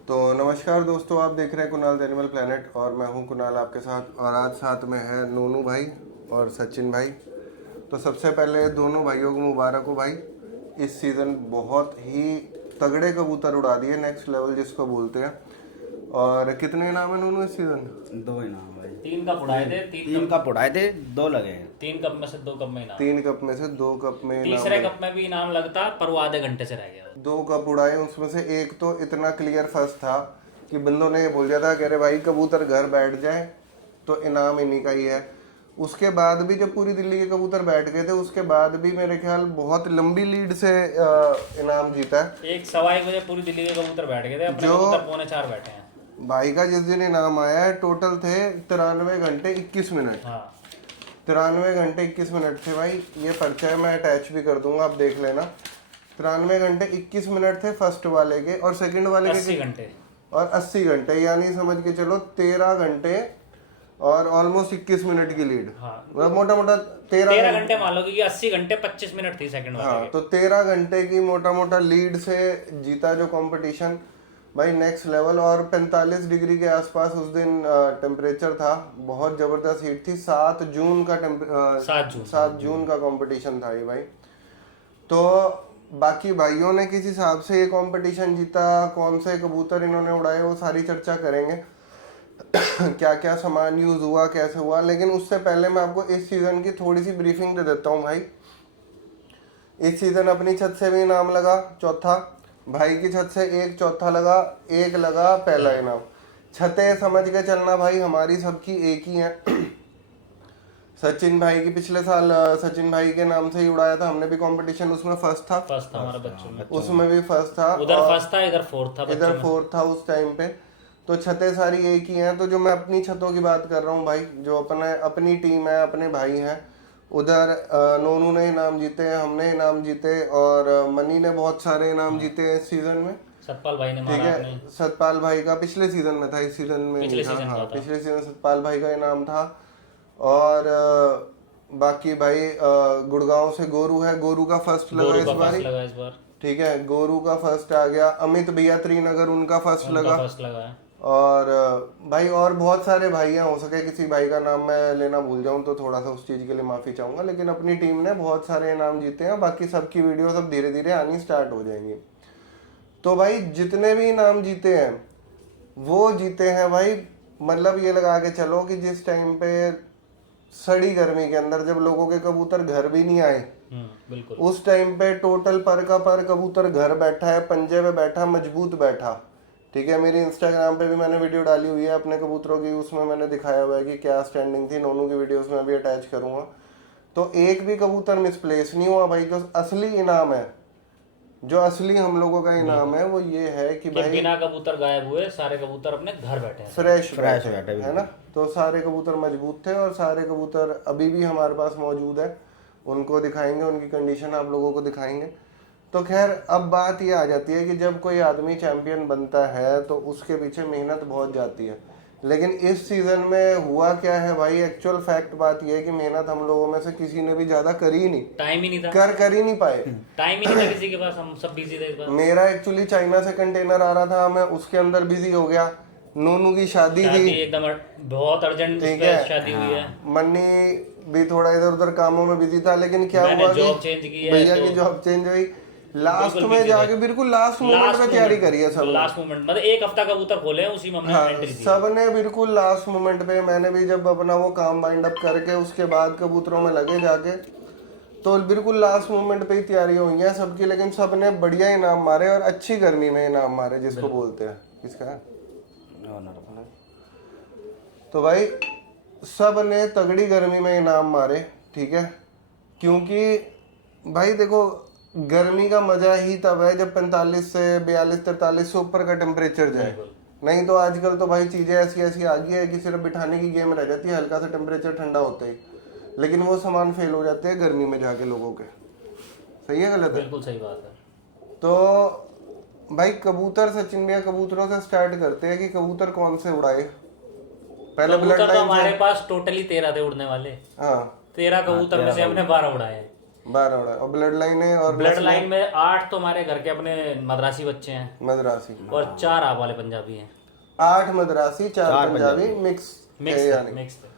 तो नमस्कार दोस्तों, आप देख रहे हैं कुणाल एनिमल प्लेनेट और मैं हूं कुणाल आपके साथ। और आज साथ में है नोनू भाई और सचिन भाई। तो सबसे पहले दोनों भाइयों को मुबारक हो भाई, इस सीज़न बहुत ही तगड़े कबूतर उड़ा दिए, नेक्स्ट लेवल जिसको बोलते हैं। और कितने इनाम है नोनू इस सीज़न? 2 इनाम भाई। 3 कप उड़ाए थे, 3 कप उड़ाए थे, 2 लगे हैं। 3 कप में से 2 कप में इनाम। 3 कप में से 2 कप में इनाम तीसरे है। कप में भी इनाम लगता पर वो आधे घंटे से रह गया। 2 कप उड़ाए, उसमें से एक तो इतना क्लियर फर्स्ट था कि बंदों ने ये बोल दिया था कि अरे भाई कबूतर घर बैठ जाए तो इनाम इन्हीं का ही है। उसके बाद भी जब पूरी दिल्ली के कबूतर बैठ गए थे, उसके बाद भी मेरे ख्याल बहुत लंबी लीड से इनाम जीता है। 1 सवा 1 बजे पूरी दिल्ली के कबूतर बैठ गए थे, अपने जो कबूतर 3:45 बैठे हैं। भाई का जिस दिन इनाम आया है, टोटल थे 93 घंटे 21 मिनट। हाँ 93 घंटे 21 मिनट थे भाई। ये पर्चा है, मैं अटैच भी कर दूंगा, आप देख लेना। 93 घंटे 21 मिनट थे फर्स्ट वाले के, और सेकंड वाले 80 के घंटे और 80 घंटे, यानी समझ के चलो 13 घंटे और ऑलमोस्ट 21 मिनट की लीड। हाँ मतलब मोटा मोटा 13 घंटे मान लो, क्योंकि 80 घंटे 25 मिनट थी सेकंड वाले हाँ, के। तो 13 घंटे की मोटा मोटा लीड से जीता जो कंपटीशन भाई, नेक्स्ट लेवल। और 45 डिग्री के आसपास उस दिन टेम्परेचर था, बहुत जबरदस्त हीट थी। 7 जून का 7 जून का कंपटीशन था ये भाई। तो बाकी भाइयों ने किस हिसाब से ये कंपटीशन जीता, कौन से कबूतर इन्होंने उड़ाए, वो सारी चर्चा करेंगे। क्या क्या सामान यूज हुआ, कैसे हुआ। लेकिन उससे पहले मैं आपको इस सीजन की थोड़ी सी ब्रीफिंग दे देता हूँ भाई। इस सीजन अपनी छत से भी इनाम लगा चौथा, भाई की छत से एक चौथा लगा, एक लगा पहला इनाम। छतें समझ के चलना भाई, हमारी सबकी एक ही है। सचिन भाई की पिछले साल सचिन भाई के नाम से ही उड़ाया था हमने भी कंपटीशन, उसमें फर्स्ट था। फर्स्ट था हमारा बच्चों में, उसमें भी फर्स्ट था, उधर फर्स्ट था, इधर फोर्थ था, इधर फोर्थ था उस टाइम पे। तो छतें सारी एक ही हैं। तो जो मैं अपनी छतों की बात कर रहा हूँ भाई, जो अपनी टीम है, अपने भाई हैं, उधर नोनू ने इनाम जीते, हमने इनाम जीते, और मनी ने बहुत सारे इनाम जीते इस सीजन में। सतपाल भाई ने ठीक मारा है, अपने। सतपाल भाई का पिछले सीजन में था, इस सीजन में नहीं था। हाँ, पिछले सीजन सतपाल भाई का इनाम था। और बाकी भाई गुड़गांव से गोरू है, गोरू का फर्स्ट लगा इस बार। ठीक है, गोरू का फर्स्ट आ गया। अमित भैया त्रिनगर, उनका फर्स्ट लगा। है। और भाई और बहुत सारे भाई हैं, हो सके किसी भाई का नाम मैं लेना भूल जाऊं तो थोड़ा सा उस चीज़ के लिए माफ़ी चाहूँगा। लेकिन अपनी टीम ने बहुत सारे इनाम जीते हैं, बाकी सबकी वीडियो सब धीरे धीरे आनी स्टार्ट हो जाएंगी। तो भाई जितने भी इनाम जीते हैं वो जीते हैं भाई, मतलब ये लगा के चलो कि जिस टाइम पे सड़ी गर्मी के अंदर जब लोगों के कबूतर घर भी नहीं आए, बिल्कुल उस टाइम पे टोटल पर का पर कबूतर घर बैठा है, पंजे पे बैठा, मजबूत बैठा। ठीक है, मेरी इंस्टाग्राम पे भी मैंने वीडियो डाली हुई है अपने कबूतरों की, उसमें मैंने दिखाया हुआ है कि क्या स्टैंडिंग थी। नोनू की वीडियोस में भी अटैच करूंगा। तो एक भी कबूतर मिसप्लेस नहीं हुआ भाई। जो असली इनाम है, जो असली हम लोगों का इनाम है, वो ये है कि भाई बिना कबूतर गायब हुए सारे कबूतर अपने घर बैठे हैं, फ्रेश बैठे है ना। तो सारे कबूतर मजबूत थे, और सारे कबूतर अभी भी हमारे पास मौजूद है। उनको दिखाएंगे, उनकी कंडीशन आप लोगों को दिखाएंगे। तो खैर, अब बात ये आ जाती है कि जब कोई आदमी चैंपियन बनता है तो उसके पीछे मेहनत बहुत जाती है। लेकिन इस सीजन में हुआ क्या है भाई, एक्चुअल फैक्ट बात यह है कि मेहनत हम लोगों में से किसी ने भी ज्यादा करी ही नहीं, टाइम ही नहीं था, कर ही नहीं पाए। टाइम ही नहीं था किसी के पास, हम सब बिजी थे इस बार। मेरा एक्चुअली चाइना से कंटेनर आ रहा था, मैं उसके अंदर बिजी हो गया। नोनू की शादी थी, एकदम बहुत अर्जेंट शादी हुई है। मन्नी भी थोड़ा इधर उधर कामों में बिजी था। लेकिन क्या हुआ कि भैया की जॉब चेंज हुई, लास्ट में जाके बिल्कुल लास्ट मोमेंट में तैयारी करी है सब। लास्ट मोमेंट मतलब 1 हफ्ता कबूतर खोले हैं, उसी में हमने एंट्री दी। सब ने बिल्कुल लास्ट मोमेंट पे, मैंने भी जब अपना वो काम बाइंड अप करके उसके बाद कबूतरों में लगे जाके, तो बिल्कुल लास्ट मोमेंट पे ही तैयारी हुई है सबकी। लेकिन सब ने बढ़िया इनाम मारे, और अच्छी गर्मी में इनाम मारे, जिसको बोलते हैं। किसका है? तो भाई सब ने तगड़ी गर्मी में इनाम मारे। ठीक है, क्योंकि भाई देखो, गर्मी का मजा ही तब है जब 45 से 42 43 से ऊपर का टेम्परेचर जाए। नहीं तो आजकल तो भाई चीजें ऐसी ऐसी आ गई है कि सिर्फ बिठाने की गेम रह जाती है, हल्का सा टेम्परेचर ठंडा होते ही। लेकिन वो सामान फेल हो जाते हैं गर्मी में जाके लोगों के। सही है गलत है? बिल्कुल सही बात है। तो भाई कबूतर, सचिन भैया कबूतरों से स्टार्ट करते हैं कि कबूतर कौन से उड़ाए। पहले कबूतर तो हमारे पास टोटली 13 थे उड़ने वाले। हाँ, 13 कबूतर में से हमने 12 उड़ाए। 12 उड़ाए और ब्लड लाइन है और ब्लड लाइन में 8 तो हमारे घर के अपने मद्रासी बच्चे हैं मद्रासी और 4 आप वाले पंजाबी हैं। 8 मद्रासी 4 पंजाबी मिक्स है यानी। मिक्स थे।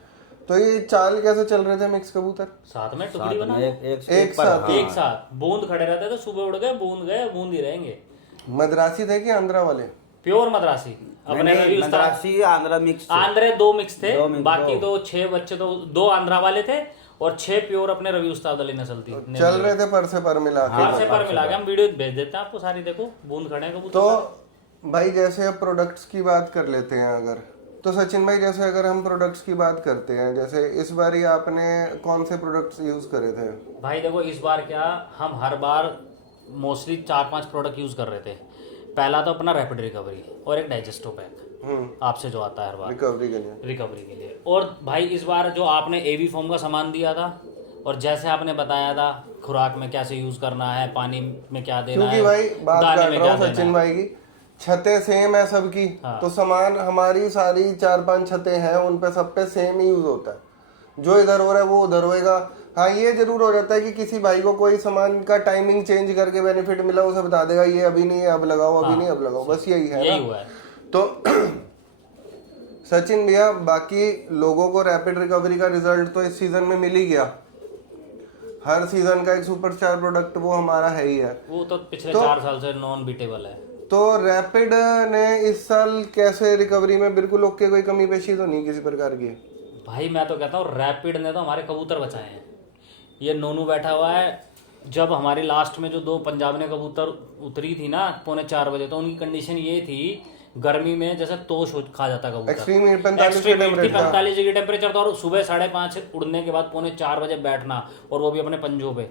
तो ये चाल कैसे चल रहे थे मिक्स कबूतर? साथ में टुकड़ी बना एक साथ एक साथ बूंद खड़े रहते तो सुबह उड़ गए बूंद ही रहेंगे। मद्रासी थे कि आंध्रा वाले? प्योर मद्रासी अपने रवि उस्ताद। Madrasi Andhra mix Andre 2 mix थे, बाकी 6 बच्चे तो 2 आंध्रा वाले थे और 6 प्योर अपने रवि उस्ताद वाली नस्ल थी। चल रहे थे पर से पर मिला के। पर से पर मिला के हम वीडियो भेज देते हैं आपको सारी, देखो बूंद खड़े हैं कबूतर। तो भाई जैसे अब प्रोडक्ट्स की बात कर लेते हैं अगर, तो सचिन भाई जैसे अगर हम प्रोडक्ट्स की बात करते हैं, जैसे इस बार ही आपने कौन से प्रोडक्ट्स यूज करे थे? भाई देखो इस बार क्या, हम हर बार मोस्टली 4-5 प्रोडक्ट यूज कर रहे थे। पहला तो अपना रैपिड रिकवरी और एक डाइजेस्टो पैक आपसे जो आता है हर बार रिकवरी के लिए। रिकवरी के लिए। और भाई इस बार जो आपने एवी फॉर्म का सामान दिया था और जैसे आपने बताया था खुराक में कैसे यूज करना है, पानी में क्या देना क्योंकि है, भाई बात दाने कर में रहा क्या हूँ देना सचिन है। भाई की, छतें सेम है सबकी, तो सामान हमारी सारी 4-5 छतें हैं, उन पे सब पे सेम ही यूज होता है। जो इधर हो रहा है वो उधर होएगा। हाँ ये जरूर हो जाता है कि किसी भाई को कोई सामान का टाइमिंग चेंज करके बेनिफिट मिला, उसे बता देगा ये अभी नहीं है अब लगाओ, अभी नहीं अब लगाओ, बस यही है यही ना। हुआ है। तो सचिन भैया बाकी लोगों को रैपिड रिकवरी का रिजल्ट तो इस सीजन में मिल ही गया। हर सीजन का एक सुपरस्टार प्रोडक्ट वो हमारा है ही है। वो तो पिछले 4 साल से नॉन बीटेबल है। तो रैपिड ने इस साल कैसे रिकवरी में बिल्कुल ओके, कोई कमी पेशी तो नहीं किसी प्रकार की? भाई मैं तो कहता हूँ रैपिड ने तो हमारे कबूतर बचाए हैं। ये नोनू बैठा हुआ है, जब हमारी लास्ट में जो 2 पंजाब ने कबूतर उतरी थी ना 3:45 बजे, तो उनकी कंडीशन ये थी गर्मी में जैसे तोश खा जाता कबूतर। एक्सट्रीम 45 डिग्री टेम्परेचर था और सुबह 5:30 उड़ने के बाद 3:45 बजे बैठना, और वो भी अपने पंजों पे।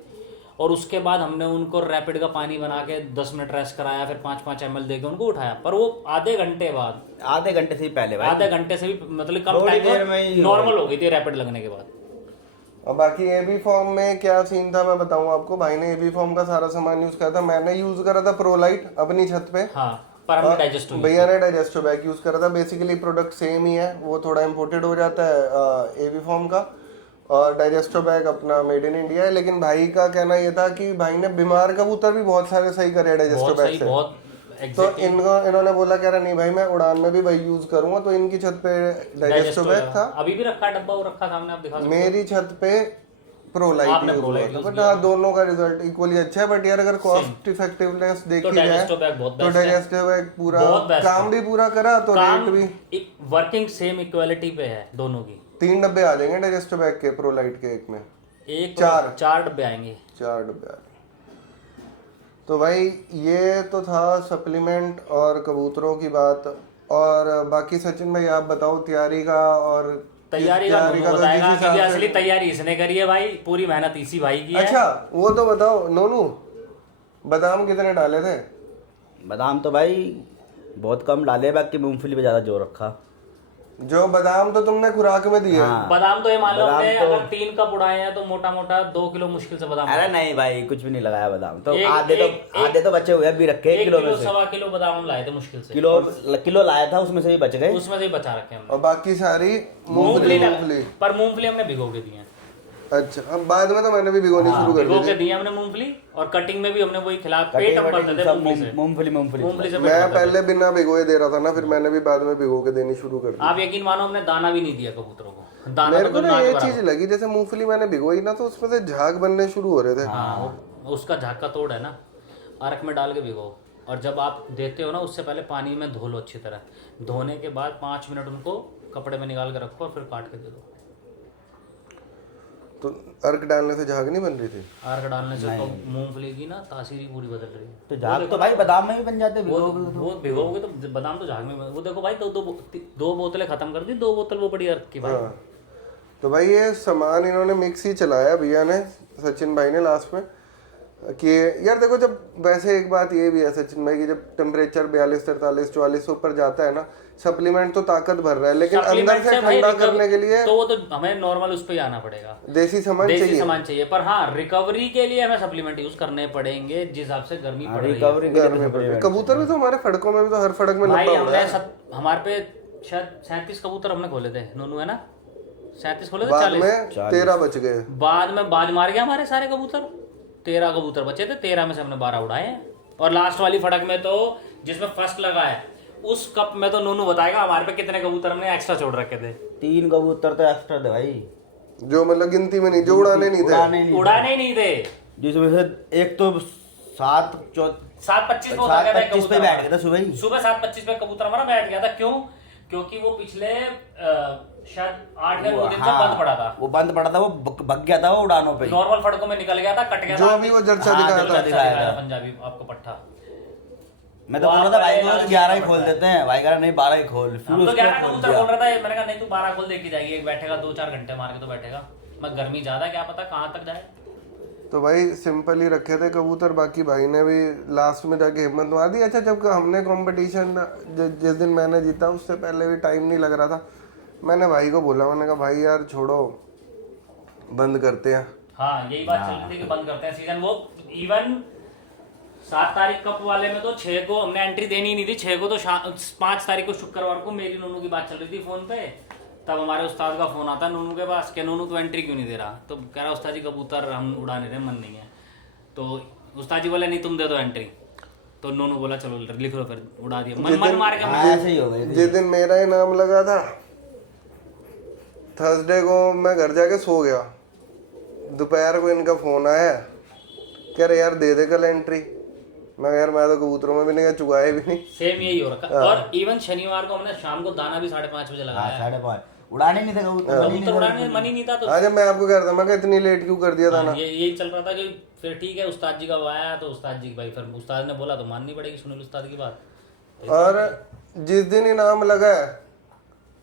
और उसके बाद हमने उनको रैपिड का पानी बना के 10 मिनट रेस्ट कराया, फिर 5-5 ml देके उनको उठाया। पर वो आधे घंटे से ही पहले भाई, आधे घंटे से भी मतलब कम टाइम में नॉर्मल हो गई थी रैपिड लगने के बाद। और बाकी एबी फॉर्म में क्या सीन था मैं बताऊं आपको। भाई ने एबी फॉर्म का सारा सामान यूज करा था, मैंने यूज करा था प्रोलाइट अपनी छत पे। हाँ, पर हमने डाइजेस्टो भैया ने डाइजेस्टो बैग यूज करा था। बेसिकली प्रोडक्ट सेम ही है, वो थोड़ा इम्पोर्टेड हो जाता है एबी फॉर्म का, और डाइजेस्टो बैग अपना मेड इन इंडिया है। लेकिन भाई का कहना ये था कि भाई ने बीमार कबूतर भी बहुत सारे सही करे डाइजेस्टो बैग से। तो इन्होंने बोला कह रहा नहीं भाई मैं उड़ान में भी वही यूज करूंगा, तो इनकी छत पे डाइजेस्टो बैग था। अभी भी रखा डब्बा, वो रखा सामने, आप दिखा सकते हैं। मेरी छत पे प्रोलाइट यूज हुआ था, बट हाँ दोनों का रिजल्ट इक्वली अच्छा है। बट यार अगर कॉस्ट इफेक्टिवनेस देखी जाए तो डाइजेस्टो बैग पूरा काम भी पूरा करा, तो रेट भी वर्किंग सेम इक्वालिटी पे है दोनों की। 3 डब्बे आ जाएंगे डाइजेस्टो बैग के प्रोलाइट के, एक में एक 4 डब्बे आएंगे। 4 डब्बे आ जाएंगे। तो भाई ये तो था सप्लीमेंट और कबूतरों की बात। और बाकी सचिन भाई आप बताओ तैयारी का, और तैयारी का बताएगा क्योंकि असली तैयारी इसने करी है भाई, पूरी मेहनत इसी भाई की है। अच्छा वो तो बताओ नोनू, बादाम कितने डाले थे? बादाम तो भाई बहुत कम डाले, बाकी मूंगफली पे ज्यादा जोर रखा। जो बादाम तो तुमने खुराक में दिए। हाँ। बादाम तो ये मान लो हमने अगर 3 कप उड़ाए हैं तो मोटा मोटा 2 किलो मुश्किल से बादाम। अरे नहीं भाई कुछ भी नहीं लगाया बादाम तो, आधे तो बचे हुए अभी रखे 1 किलो में से। 1.25 किलो बादाम लाए थे मुश्किल से। किलो लाया था, उसमें से भी बच गए, उसमें से ही बचा रखे हमने। और बाकी सारी मूंगफली। पर मूंगफली हमने भिगो के दी है। अच्छा अब बाद में तो मैंने भी भिगोनी शुरू कर दी भिगो के दी हमने मूंगफली, और कटिंग में भी हमने वही खिला, पेट हम भरते थे मूंगफली से। मैं पहले बिना भिगोए दे रहा था ना, फिर मैंने भी बाद में भिगो के देनी शुरू कर दी। आप यकीन मानो हमने दाना भी नहीं दिया कबूतरों को। दाना मेरे को ना ये चीज लगी, जैसे मूंगफली मैंने भिगोई ना तो उसमें से झाग बनने शुरू हो रहे थे। हाँ, उसका झाग का तोड़ है ना, अर्क में डाल के भिगो, और जब आप देते हो ना उससे पहले पानी में धो लो अच्छी तरह। धोने के बाद 5 मिनट उनको कपड़े में निकाल के रखो और फिर काट के दे दो। तो अर्क डालने से झाग नहीं बन रही थी? अर्क डालने से तो मूंगफली की ना तासीर ही पूरी बदल रही है। तो झाग तो भाई बादाम में भी बन जाते, वो भिगोगे तो बादाम तो झाग में वो देखो भाई, 2 बोतलें खत्म कर दी, 2 बोतल वो बड़ी अर्क की भाई। हाँ। तो भाई ये सामान इन्होंने मिक्स ही चलाया भैया ने, सचिन भाई ने लास्ट में, कि यार देखो जब वैसे एक बात ये भी है सचिन भाई कि जब टेम्परेचर 42, 43, 44 से ऊपर जाता है ना, सप्लीमेंट तो ताकत भर रहा है, लेकिन अंदर से ठंडा करने के लिए तो वो तो हमें नॉर्मल उस पे आना पड़ेगा, देसी सामान चाहिए। पर हाँ रिकवरी के लिए हमें सप्लीमेंट यूज करने पड़ेंगे जिस हिसाब से गर्मी पड़ रही है। कबूतर भी तो हमारे फड़कों में भी तो हर फड़क में भाई हमने हमारे पे शायद 37 कबूतर हमने खोले थे, नोनू है ना, 37 खोले थे, 40 13 बच गए। बाद में बाज मार गया हमारे सारे कबूतर, 13 कबूतर बचे थे, 13 में से हमने 12 उड़ाए हैं। और लास्ट वाली फड़क में तो जिसमें फर्स्ट लगा है उस कप में तो नूनू बताएगा हमारे पे कितने कबूतर हमने एक्स्ट्रा छोड़ रखे थे। 3 कबूतर तो एक्स्ट्रा थे भाई, जो मतलब गिनती में नहीं, जो उड़ाने नहीं थे। उड़ाने ही नहीं थे, जिसमें से एक तो 7:25 में उतर गया था 7:25 पे बैठ गया था सुबह ही। सुबह 7:25 पे कबूतर हमारा बैठ गया था। क्यों? क्योंकि वो पिछले शायद 8 या 9 दिन से बंद पड़ा था। वो बंद पड़ा था, वो भग गया था वो उड़ानों पे। नॉर्मल फड़कों में निकल गया था, कट गया जो था। अभी वो जर्चा हाँ, दिखाया जर्चा था। दिखाया था पंजाबी आपको पट्टा। मैं तो बोल रहा था भाई को 11 ही खोल देते हैं, भाई कह रहा नहीं 12 ही खोल, फिर हम तो उसको 11 खोल कबूतर दिया। बोल रहा था, मैंने कहा नहीं तू 12 खोल, देखी जाएगी, एक बैठेगा 2-4 घंटे मार के तो बैठेगा। मैं गर्मी ज्यादा है, क्या पता कहाँ तक जाए। तो भाई सिंपल ही रखे थे कबूतर, बाकी भाई ने भी लास्ट में जाके हिम्मत मार दी। अच्छा, जब हमने कंपटीशन जिस दिन मैंने जीता उससे पहले भी टाइम नहीं लग रहा था, मैंने भाई को बोला, मैंने कहा भाई यार छोड़ो, बंद करते हैं। हाँ यही बात चल रही थी कि बंद करते हैं सीजन। वो इवन 7 तारीख कप वाले में तो 6 को हमने एंट्री देनी नहीं थी, 6 को तो 5 तारीख को शुक्रवार को मेरी नूनू की बात चल रही थी फोन पे, तब हमारे उस्ताद का फोन आता नूनू के पास कि नूनू तो एंट्री क्यों नहीं दे रहा। तो कह रहा उस्ताद जी कबूतर हम उड़ाने रहे, मन नहीं है। तो उस्ताद जी बोले नहीं तुम दे दो एंट्री। तो नूनू बोला चलो लिख लो, फिर उड़ा दिया। मन मार के हाँ, ऐसे ही हो गई। जिस दिन मेरा इनाम लगा था थर्सडे को मैं घर जाके सो गया, दोपहर को इनका फोन आया, कह रहे यार दे दे कल एंट्री। मैं यार मैं तो कबूतरों में भी नहीं गया, चुगाए भी नहीं। सेम यही हो रखा। और इवन शनिवार को हमने शाम को दाना भी 5:30 बजे लगाया। 5:30 उड़ाने नहीं थे कबूतर, कबूतर उड़ाने मन ही नहीं था। तो आज मैं आपको कह रहा था, मैं कहा इतनी लेट क्यों कर दिया था ना। यही चल रहा था कि फिर ठीक है उस्ताद जी का आया तो उस्ताद जी भाई, फिर उस्ताद ने बोला तो माननी पड़ेगी सुनील उस्ताद की बात। और जिस दिन इनाम लगा है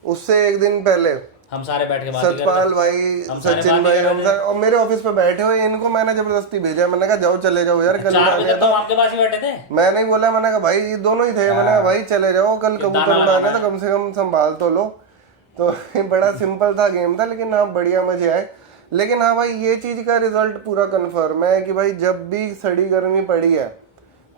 उससे एक दिन पहले हम सारे बैठ के बात कर रहे थे। सतपाल भाई, सचिन भाई, हम सारे और मेरे ऑफिस पे बैठे हुए, इनको मैंने जबरदस्ती भेजा, मैंने कहा जाओ चले जाओ यार, कल 4 बजे तो आपके पास ही बैठे थे। मैं नहीं बोला, मैंने कहा भाई ये दोनों ही थे, मैंने कहा भाई चले जाओ, कल कबूतर उड़ाने तो कम से कम संभाल तो लो। तो बड़ा सिंपल था गेम था, लेकिन हाँ बढ़िया मजे आए। लेकिन हाँ भाई ये चीज का रिजल्ट पूरा कंफर्म है कि भाई जब भी सड़ी गर्मी पड़ी है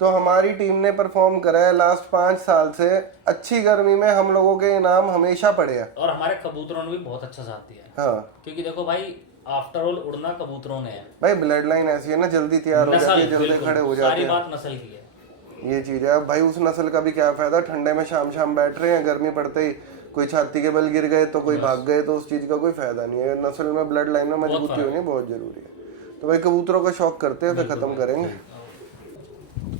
तो हमारी टीम ने परफॉर्म करा है। लास्ट 5 साल से अच्छी गर्मी में हम लोगों के इनाम हमेशा पड़े हैं। और हमारे कबूतरों ने भी बहुत अच्छा साथ दिया है। हाँ क्योंकि देखो भाई आफ्टर ऑल उड़ना कबूतरों ने है। भाई ब्लड लाइन ऐसी है ना, जल्दी तैयार हो जाती है, जल्दी खड़े हो जाते सारी हैं। बात नस्ल की है। ये चीज है। अब भाई उस नस्ल का भी क्या फायदा, ठंडे में शाम शाम बैठ रहे हैं, गर्मी पड़ते ही कोई छाती के बल गिर गए तो कोई भाग गए, तो उस चीज का कोई फायदा नहीं है। नस्ल में ब्लड लाइन में मजबूती होनी बहुत जरूरी है। तो भाई कबूतरों का शौक करते हैं, फिर खत्म करेंगे।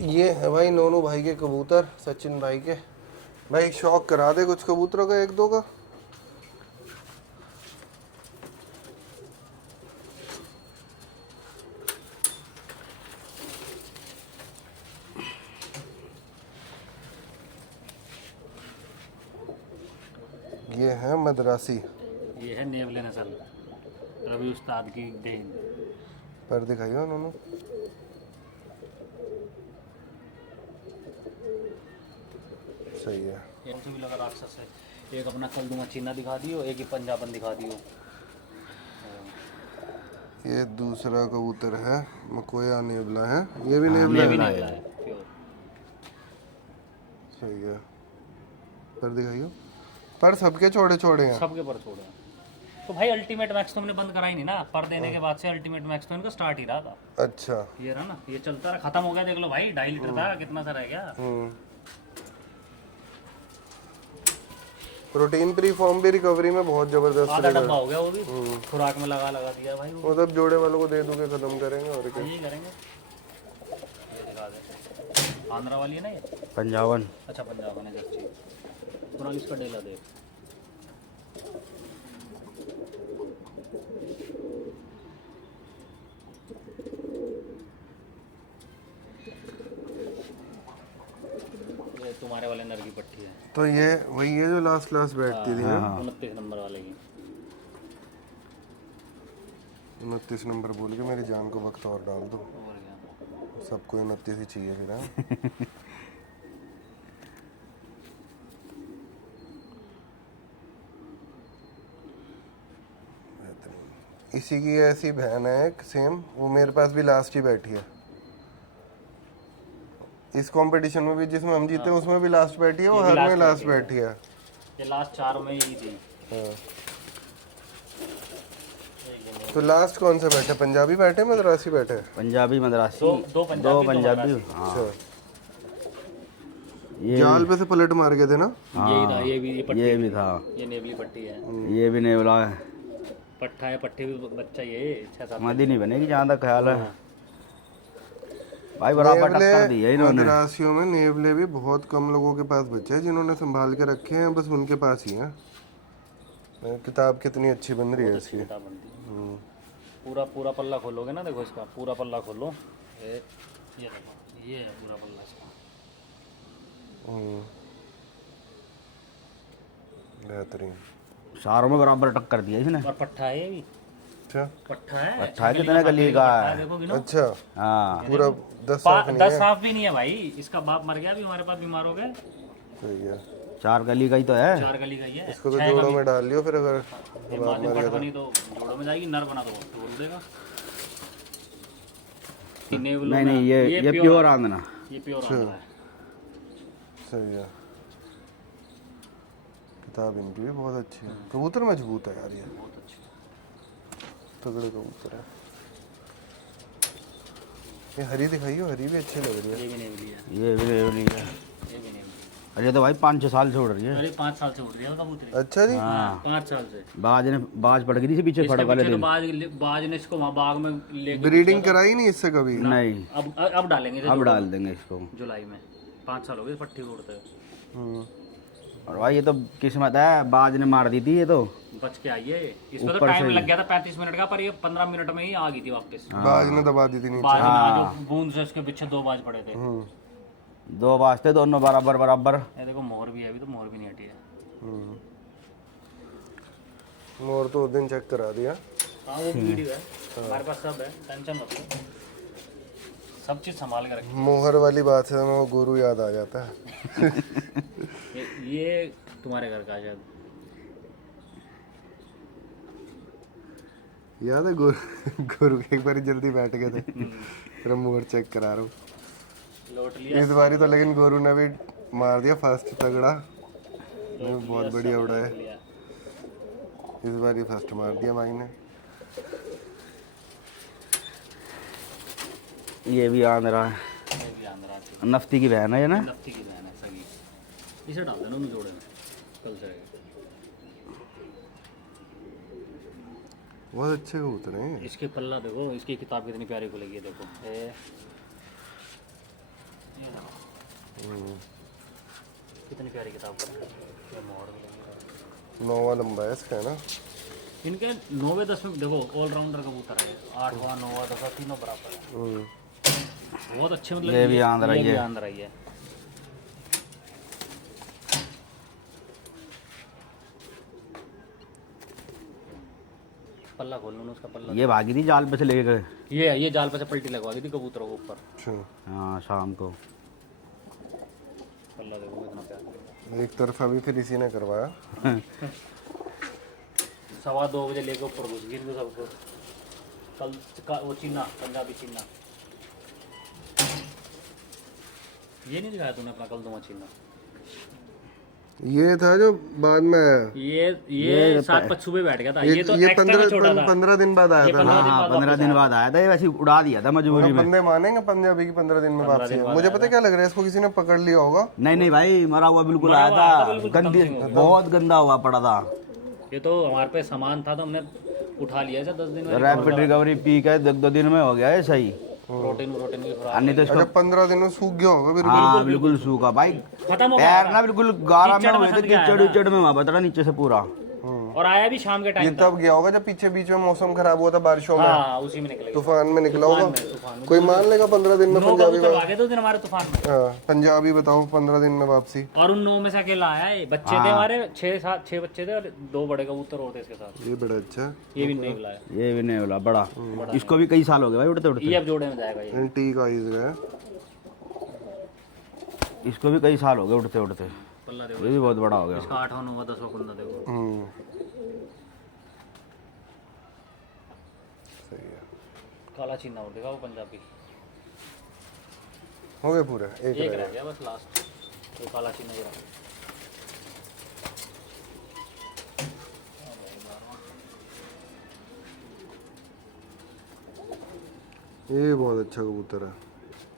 ये है भाई नोनू भाई के कबूतर, सचिन भाई के। भाई शौक करा दे कुछ कबूतरों का, 1-2 का। ये है मद्रासी, ये है नेवले नस्ल, रवि उस्ताद की देन। पर दिखाइए नोनू। सही है। इनसे भी लगा राक्षस है। एक अपना कलदुमा चीना दिखा दियो, एक ही पंजाबन दिखा दियो। ये दूसरा कबूतर है, मकोया नेवला है, ये भी नेवला है। सही है। पर दिखाइए, पर सबके चौड़े चौड़े हैं। सबके पर छोड़े। तो भाई अल्टीमेट मैक्स तो हमने बंद करा ही नहीं ना, पर देने के बाद से अल्टीमेट मैक्स तो इनका स्टार्ट ही रहा था। अच्छा। ये रहा ना, ये चलता रहा, खत्म हो गया। देख लो भाई 2.5 लीटर था, कितना सा रह गया। प्रोटीन प्री फॉर्म भी रिकवरी में बहुत जबरदस्त आधा है। डब्बा हो गया वो भी, खुराक में लगा दिया भाई वो। मतलब जोड़े वालों को दे दूंगे, खत्म करेंगे और क्या। यही करेंगे। ये दिखा दे, आंध्रा वाली है ना ये। पंजाबन। अच्छा पंजाब है जर्सी। पूरा इसका डेला देख। ये तुम्हारे वाले नर की पट्टी है। तो ये वही है जो लास्ट बैठती थी। 29 नंबर वाले की। 29 नंबर बोल के मेरी जान को वक्त और डाल दो। और क्या। सबको 29 ही चाहिए फिर। हाँ? इसी की ऐसी बहन है एक सेम, वो मेरे पास भी लास्ट ही बैठी है। इस कंपटीशन में भी जिसमें हम जीते उसमें भी लास्ट बैठी है, वो हर में लास्ट बैठी है। ये लास्ट 4 में ही थी। हाँ। तो लास्ट कौन से बैठे, पंजाबी बैठे मद्रासी बैठे? पंजाबी मद्रासी, दो पंजाबी, हाँ। अच्छा, ये जाल पे से पलट मार गए थे ना? यही था, ये भी पट्टी, ये भी था, ये नेवली पट्टी है, ये भी नेवला है। पट्टा है, पट्टी भी बच्चा ये 6-7 मदी नहीं बनेगी जहाँ तक ख्याल है भाई, बराबर टक्कर दी है इन्होंने। मद्रासियों में नेवले भी बहुत कम लोगों के पास बचे हैं जिन्होंने संभाल के रखे हैं, बस उनके पास ही है। किताब कितनी अच्छी बन रही है इसकी। किताब बनती है। पूरा पूरा पल्ला खोलोगे ना, देखो इसका पूरा पल्ला खोलो, ये देखो, ये है पूरा पल्ला इसका। बेहतरीन। सारों में बराबर टक्कर दी है इसने। और पट्टा है ये भी, अच्छा पट्टा है, पट्टा है, कितने गली का है? देखो गिनो, अच्छा, हाँ पूरा 10 साफ नहीं 10 है। साफ भी नहीं है भाई, इसका बाप मर गया, अभी हमारे पास बीमार हो गए। सही है। 4 गली का ही तो है। 4 गली का ही है। इसको तो जोड़ों में डाल लियो फिर, अगर ये बाद में पट बनी तो जोड़ों में जाएगी, नर बना तो तोड़ देगा। नहीं नहीं, ये प्योर आंदना। ये प्योर आंध्रा है। सही है। किताब इनकी भी बहुत अच्छी है। कबूतर मजबूत है यार, ये बहुत अच्छी। तगड़े कबूतर है। ये हरी दिखाइयो, हरी भी अच्छी लग रही है। ये भी नेवली है, ये भी नेवली है। ये भी नेवली। अरे तो भाई 5-6 साल से उड़ रही है। अरे 5 साल से उड़ रही है कबूतरी। अच्छा जी। हाँ, 5 साल से। बाज पड़ गई थी पीछे इसके फड़क वाले पीछे तो दिन। बाज ने इसको वहाँ बाग में लेके ब्रीडिंग कराई नहीं इससे कभी? नहीं, अब डालेंगे, अब डाल देंगे इसको। जुलाई में। 5 साल हो गए पट्टी को उड़ते हुए। और भाई ये तो किस्मत है, बाज ने मार दी थी ये तो। बच के आई है। इसमें तो टाइम लग गया था 35 मिनट का, पर ये 15 मिनट में ही आ गई थी वापस। बाज ने दबा दी थी नीचे। बाज में जो बूंद से उसके पीछे 2 बाज पड़े थे। 2 बाज थे, दोनों बराबर बराबर। ये देखो मोर भी है, अभी तो मोर भी नहीं हटी है। मोर तो उस दिन चेक करा दिया। हाँ वो वीडियो है हमारे पास, सब है, टेंशन मत लो, सब चीज संभाल के रखी। मोहर वाली बात से वो गुरु याद आ जाता है। ये तुम्हारे घर का शायद। याद है गुरु एक बार जल्दी बैठ गए थे, फिर मोर चेक करा रहा हूँ लौट लिया इस बारी तो, लेकिन गुरु ने भी मार दिया फर्स्ट तगड़ा। बहुत बढ़िया उड़ा है लिया। इस बार ही, फर्स्ट मार दिया भाई ने। ये भी आंध्रा है, ये भी आंध्रा थी। नफ्ती की बहन है ये ना। नफ्ती की बहन है सगी। इसे डाल देना उन जोड़े में, कल से आएगा। बहुत अच्छे कबूतर हैं। इसके पल्ला देखो, इसकी किताब कितनी प्यारी को लगी है, देखो ये देखो। कितनी प्यारी किताब को लगी है। ये मोर भी लगी है। 9वां लंबा है इसका, है ना? इनके 9वें 10वें देखो ऑलराउंडर कबूतर है। 8वां 9वां 10वां तीनों बराबर है। बहुत अच्छे, मतलब ये भी आंध्रा ही ये है। भी आंध्रा ही है। पल्ला खोल लो ना उसका पल्ला। ये भागी थी जाल पे से लेके गए। ये जाल पे से पलटी लगवा दी थी कबूतरों के ऊपर। अच्छा, हाँ शाम को। पल्ला देखो कितना प्यारा। एक तरफा भी फिर इसी ने करवाया। 2:15 बजे लेके ऊपर घुस गई इनको सबको। कल वो चीना, पंजाबी चीना। ये नहीं दिखाया तूने अपना कल दुआ चीना? ये था जो बाद में आया। ये 7 पच्छू पे बैठ गया था। ये तो ये एक्स्ट्रा में छोटा था। 15 दिन बाद आया था ना। हाँ 15 दिन बाद आया था, ये वैसे ही उड़ा दिया था मजबूरी में। बंदे मानेंगे पंजाबी की 15 दिन में वापसी है। मुझे पता क्या लग रहा है, इसको किसी ने पकड़ लिया होगा। नहीं नहीं भाई, मरा हुआ बिल्कुल आया था, गंदी, बहुत गंदा हुआ पड़ा था। ये तो हमारे पे सामान था तो हमने उठा लिया था 10 दिन में। रैपिड रिकवरी पी के 2 दिन में हो गया है सही। प्रोटीन की खुराक अन्य तो इसको, अच्छा 15 दिन में सूख गया होगा बिल्कुल। हाँ बिल्कुल सूखा भाई, खत्म हो पैर गया ना बिल्कुल गारा में कीचड़ हुए थे, फंस गया कीचड़ उचड़ में हुआ पता था नीचे से पूरा। और आया भी शाम के ये टाइम। तब गया होगा जब पीछे बीच में मौसम खराब हुआ था बारिशों में, हाँ उसी में निकले। तूफान में निकला होगा। तूफान में कोई मान लेगा 15 दिन में 9 पंजाबी कबूतर आ गए थे उस दिन हमारे तूफान में। हाँ, पंजाबी बताओ 15 दिन में वापसी। और उन 9 में से अकेला आया है। बच्चे थे हमारे 6 बच्चे थे और 2 बड़े कबूतर और थे इसके साथ। ये बड़ा अच्छा है। ये भी नहीं बुलाया। ये भी नहीं बोला बड़ा, इसको भी कई साल हो गए भाई उड़ते उड़ते। ये अब जोड़े में जाएगा ये। एंटीक आइज है। इसको भी कई साल हो गए उड़ते उड़ते, पल्ला देखो ये भी बहुत बड़ा हो गया। इसका 8वां 9वां 10वां कुंदा देखो। सही है। काला चीना और देखा वो पंजाबी। हो गए पूरे, एक एक रह रह गया बस लास्ट, वो काला चीना जरा। ये बहुत अच्छा कबूतर है।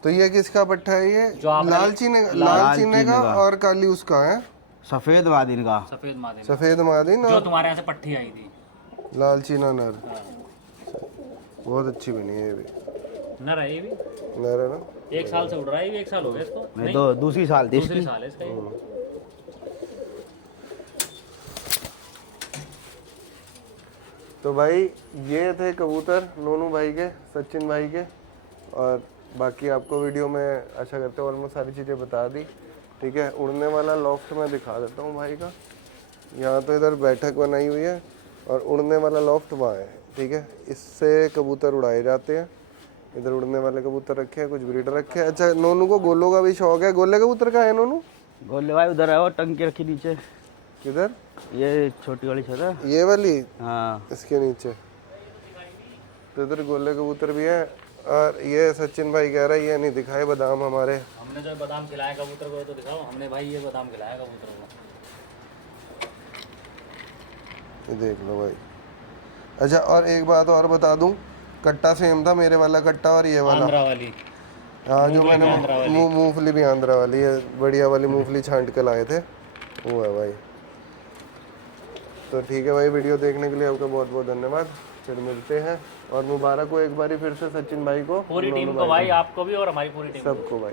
तो ये किसका पट्टा है ये? जो आपने- लाल चीने का और काली उसका है, सफेद वादिन का। सफेद मादे सफेद मादिन जो और तुम्हारे यहाँ से पट्टी आई थी। लाल चीना नर। हाँ। बहुत अच्छी बनी है ये भी, नर है ये भी, नर है ना। 1 साल से उड़ रहा है ये भी, 1 साल हो गया इसको। मैं नहीं, तो दूसरी साल थी दूसरी इसकी। साल है इसका ये। तो भाई ये थे कबूतर नोनू भाई के, सचिन भाई के, और बाकी आपको वीडियो में अच्छा करते ऑलमोस्ट सारी चीज़ें बता दी। ठीक है, उड़ने वाला लॉफ्ट मैं दिखा देता हूँ भाई का। यहाँ तो इधर बैठक बनाई हुई है और उड़ने वाला लॉफ्ट वहाँ है। ठीक है, इससे कबूतर उड़ाए जाते हैं। इधर उड़ने वाले कबूतर रखे हैं, कुछ ब्रीडर रखे हैं। अच्छा, नोनू को गोलों का भी शौक है। गोले कबूतर का है नोनू? गोले भाई उधर है वो टंकी रखी नीचे, किधर? ये छोटी वाली छत है। ये वाली? हाँ इसके नीचे। तो इधर गोले कबूतर भी है। और ये सचिन भाई कह रहा है ये नहीं दिखाए बादाम हमारे। हमने जो बादाम खिलाया कबूतर को तो दिखाओ। हमने भाई ये बादाम खिलाया कबूतर को। ये देख लो भाई। अच्छा, और एक बात और बता दूं, कट्टा सेम था मेरे वाला कट्टा और ये वाला। आंध्रा वाली। हाँ, जो मैंने मूंगफली भी आंध्रा वाली है, बढ़िया वाली मूंगफली छांट के लाए थे, वो है भाई। तो ठीक है भाई, वीडियो देखने के लिए आपका बहुत बहुत धन्यवाद। फिर मिलते हैं, और मुबारक हो एक बारी फिर से सचिन भाई को, पूरी टीम को भाई, आपको भी और हमारी पूरी टीम को। सबको भाई।